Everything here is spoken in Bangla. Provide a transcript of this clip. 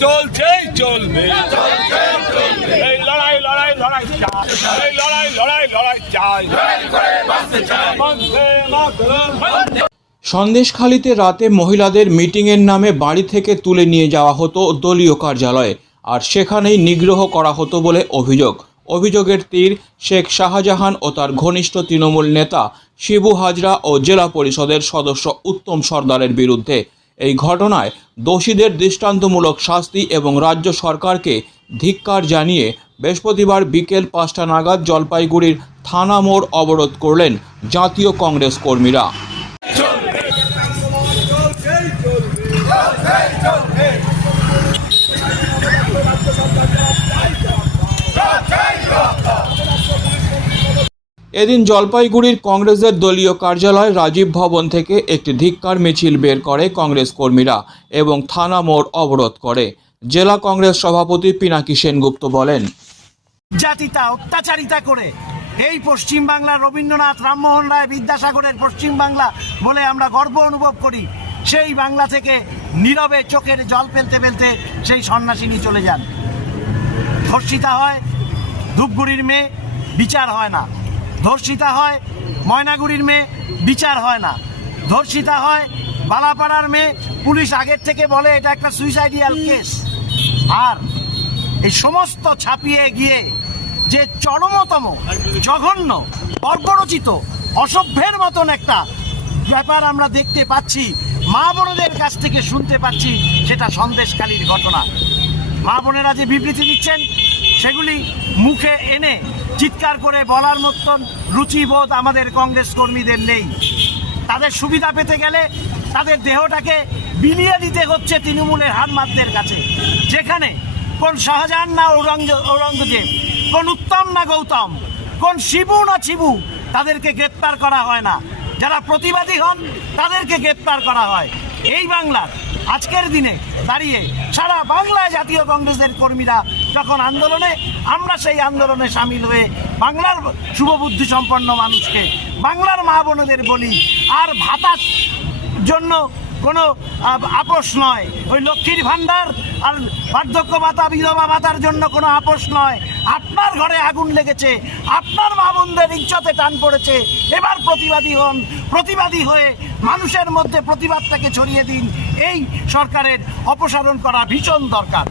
চলছেই চলবে এই লড়াই লড়াই লড়াই চাই এই লড়াই লড়াই লড়াই চাই বন্দে মাতরম। সন্দেশখালীতে রাতে মহিলাদের মিটিংয়ের নামে বাড়ি থেকে তুলে নিয়ে যাওয়া হতো দলীয় কার্যালয়ে, আর সেখানেই নিগ্রহ করা হতো বলে অভিযোগের তীর শেখ শাহজাহান ও তার ঘনিষ্ঠ তৃণমূল নেতা শিবু হাজরা ও জেলা পরিষদের সদস্য উত্তম সর্দারের বিরুদ্ধে। এই ঘটনায় দোষীদের দৃষ্টান্তমূলক শাস্তি এবং রাজ্য সরকারকে ধিক্কার জানিয়ে বৃহস্পতিবার বিকেল 5টা নাগাদ জলপাইগুড়ির থানা মোড় অবরোধ করলেন জাতীয় কংগ্রেস কর্মীরা। এদিন জলপাইগুড়ির কংগ্রেসের দলীয় কার্যালয় রাজীব ভবন থেকে একটি ধিক্কার মিছিল বের করে কংগ্রেস কর্মীরা এবং থানা মোড় অবরোধ করে। জেলা কংগ্রেস সভাপতি পিনাকি সেনগুপ্ত বলেন, জাতিতা অত্যাচারিতা করে এই পশ্চিমবাংলা রবীন্দ্রনাথ রামমোহন রায় বিদ্যাসাগরের পশ্চিমবাংলা বলে আমরা গর্ব অনুভব করি, সেই বাংলা থেকে নীরবে চোখের জল ফেলতে ফেলতে সেই সন্ন্যাসিনী চলে যান। ধর্ষিতা হয় ধূপগুড়ির মেয়ে, বিচার হয় না। ধর্ষিতা হয় ময়নাগুড়ির মেয়ে, বিচার হয় না। ধর্ষিতা হয় বালাপাড়ার মেয়ে, পুলিশ আগের থেকে বলে এটা একটা সুইসাইডিয়াল কেস। আর এই সমস্ত ছাপিয়ে গিয়ে যে চরমতম জঘন্য বর্বরচিত অসভ্যের মতন একটা ব্যাপার আমরা দেখতে পাচ্ছি, মা বোনদের কাছ থেকে শুনতে পাচ্ছি, সেটা সন্দেশখালীর ঘটনা। মা বোনেরা যে বিবৃতি দিচ্ছেন সেগুলি মুখে এনে চিৎকার করে বলার মতন রুচিবোধ আমাদের কংগ্রেস কর্মীদের নেই। তাদের সুবিধা পেতে গেলে তাদের দেহটাকে বিলিয়ে দিতে হচ্ছে তৃণমূলের হাতমাতদের কাছে, যেখানে কোন শাহজাহান না ঔরঙ্গজেব, কোন উত্তম না গৌতম, কোন শিবু না শিবু, তাদেরকে গ্রেপ্তার করা হয় না। যারা প্রতিবাদী হন তাদেরকে গ্রেপ্তার করা হয়। এই বাংলার আজকের দিনে দাঁড়িয়ে সারা বাংলায় জাতীয় কংগ্রেসের কর্মীরা যখন আন্দোলনে, আমরা সেই আন্দোলনে সামিল হয়ে বাংলার শুভবুদ্ধি সম্পন্ন মানুষকে, বাংলার মা বোনদের বলি, আর ভাতার জন্য কোনো আপোষ নয়। ওই লক্ষ্মীর ভাণ্ডার আর বার্ধক্য ভাতা, বিধবা ভাতার জন্য কোনো আপোষ নয়। আপনার ঘরে আগুন লেগেছে, আপনার মা বোনদের ইজ্জতে টান পড়েছে, এবার প্রতিবাদী হন। প্রতিবাদী হয়ে মানুষের মধ্যে প্রতিবাদটাকে ছড়িয়ে দিন। এই সরকারের অপসারণ করা ভীষণ দরকার।